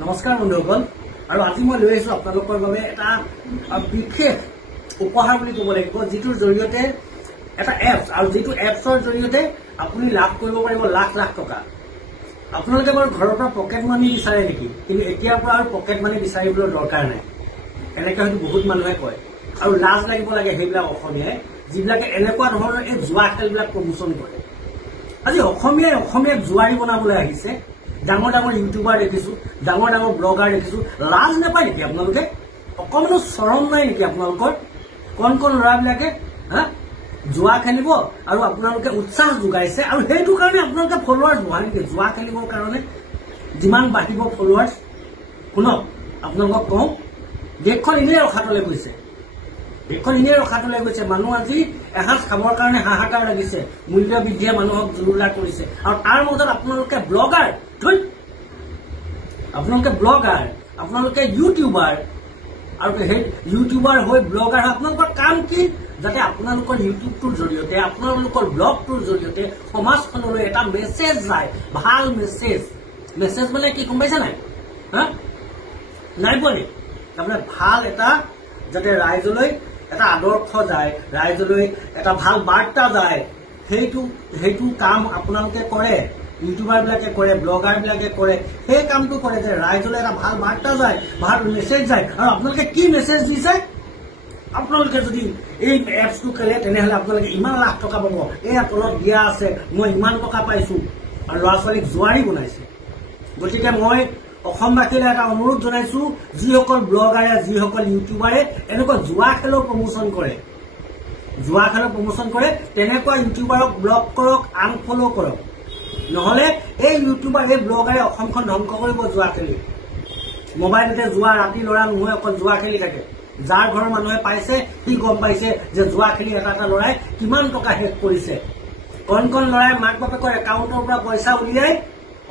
নমস্কাৰ বন্ধুসকল আৰু আজি মই লৈ আহিছো আপোনালোকৰ বাবে এটা বিশেষ উপহাৰ বুলি ক'ব লাগিব যিটোৰ জৰিয়তে এটা এপছ আৰু যিটো এপছৰ জৰিয়তে আপুনি লাভ কৰিব পাৰিব লাখ লাখ টকা। আপোনালোকে বাৰু ঘৰৰ পৰা পকেট মানি বিচাৰে নেকি? কিন্তু এতিয়াৰ পৰা আৰু পকেট মানি বিচাৰিবলৈ দৰকাৰ নাই। এনেকৈ হয়তো বহুত মানুহে কয় আৰু লাজ লাগিব লাগে সেইবিলাক অসমীয়াই যিবিলাকে এনেকুৱা ধৰণৰ এই জুৱা খেলবিলাক প্ৰমোচন কৰে। আজি অসমীয়াক জুৱাৰী বনাবলৈ আহিছে। ডাঙৰ ডাঙৰ ইউটিউবাৰ দেখিছো, ডাঙৰ ডাঙৰ ব্লগাৰ দেখিছো। লাজ নাপায় নেকি আপোনালোকে? অকমানো চৰম নাই নেকি আপোনালোকৰ? কণ কণ ল'ৰাবিলাকে জুৱা খেলিব আৰু আপোনালোকে উৎসাহ যোগাইছে আৰু সেইটো কাৰণে আপোনালোকে ফলোৱাৰ্ছ বঢ়াই নেকি? জুৱা খেলিবৰ কাৰণে যিমান বাঢ়িব ফলোৱাৰ্ছ, শুনক আপোনালোকক কওঁ, দেশখন এনেই ৰখাতলৈ গৈছে। দেশখন এনেই ৰখাতলৈ গৈছে। মানুহ আজি এসাঁজ খাবৰ কাৰণে হাহাকাৰ লাগিছে। মূল্য বৃদ্ধিয়ে মানুহক জুৰুলা কৰিছে আৰু তাৰ মাজত আপোনালোকে ব্লগাৰ, আপোনালোকে ইউটিউবাৰ আৰু সেই ইউটিউবাৰ হৈ ব্লগাৰ হয়। আপোনালোকৰ কাম কি? যাতে আপোনালোকৰ ইউটিউবটোৰ জৰিয়তে, আপোনালোকৰ ব্লগটোৰ জৰিয়তে সমাজখনলৈ এটা মেছেজ যায়, ভাল মেছেজ। মেছেজ মানে কি গম পাইছে নাই? নাই পোৱা নি? তাৰমানে ভাল এটা যাতে ৰাইজলৈ এটা আদৰ্শ যায়, ৰাইজলৈ এটা ভাল বাৰ্তা যায়, সেইটো কাম আপোনালোকে কৰে। ইউটিউবাৰ বিলাকে কৰে, ব্লগাৰ বিলাকে কৰে। সেই কামটো কৰে যে ৰাইজলৈ এটা ভাল বাৰ্তা যায়, ভাল মেছেজ যায়। আৰু আপোনালোকে কি মেছেজ দিছে? আপোনালোকে যদি এই এপছটো খেলে তেনেহলে আপোনালোকে ইমান লাখ টকা পাব, এয়া তলত দিয়া আছে, মই ইমান টকা পাইছো, আৰু ল'ৰা ছোৱালীক জুৱাৰী বনাইছে। গতিকে মই অসমবাসীলৈ এটা অনুৰোধ জনাইছো, যিসকল ব্লগাৰে, যিসকল ইউটিউবাৰে এনেকুৱা জুৱা খেলৰ প্ৰমোচন কৰে, তেনেকুৱা ইউটিউবাৰক ব্লক কৰক, আনফল' কৰক। নহলে এই ইউটিউবাৰ, এই ব্লগাৰে অসমখন ধ্বংস কৰিব জুৱা খেলি। মোবাইলতে জুৱা, ৰাতি ল'ৰা নহয় অকল জুৱা খেলি থাকে। যাৰ ঘৰৰ মানুহে পাইছে সি গম পাইছে যে জুৱা খেলি এটা ল'ৰাই কিমান টকা শেষ কৰিছে। কণ কণ ল'ৰাই মাক বাপেকৰ একাউণ্টৰ পৰা পইচা উলিয়াই,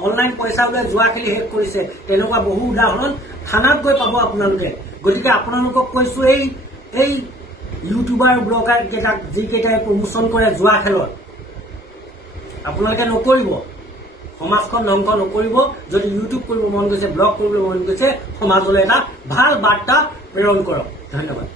অনলাইন পইচা উলিয়াই জুৱা খেলি শেষ কৰিছে। তেনেকুৱা বহু উদাহৰণ থানাত গৈ পাব আপোনালোকে। গতিকে আপোনালোকক কৈছো, এই ইউটিউবাৰ ব্লগাৰ কেইটাক যিকেইটাই প্ৰমোচন কৰে জুৱা খেলত, আপোনালোকে নকৰিব। সমাজখন ধ্বংস নকৰিব। যদি ইউটিউব কৰিব মন গৈছে, ব্লগ কৰিবলৈ মন গৈছে, সমাজলৈ এটা ভাল বাৰ্তা প্ৰেৰণ কৰক। ধন্যবাদ।